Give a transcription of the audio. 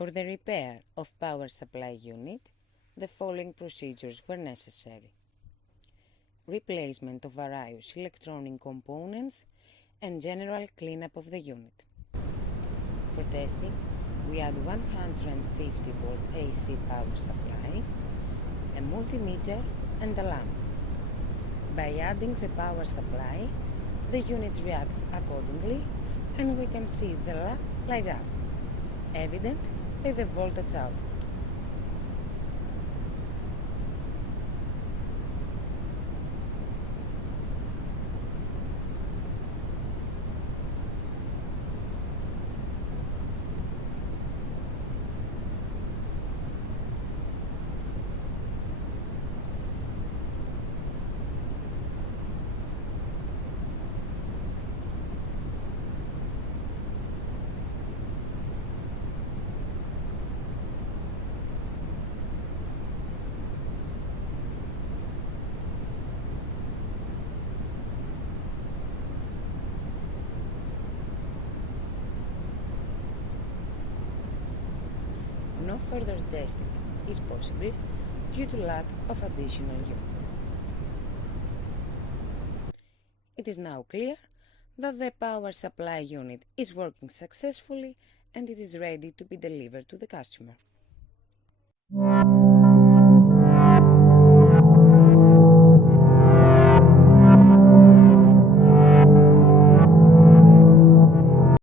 For the repair of power supply unit, the following procedures were necessary. Replacement of various electronic components and general cleanup of the unit. For testing, we add 150 volt AC power supply, a multimeter and a lamp. By adding the power supply, the unit reacts accordingly and we can see the lamp light up, evident by the voltage out. No further testing is possible due to lack of additional unit. It is now clear that the power supply unit is working successfully and it is ready to be delivered to the customer.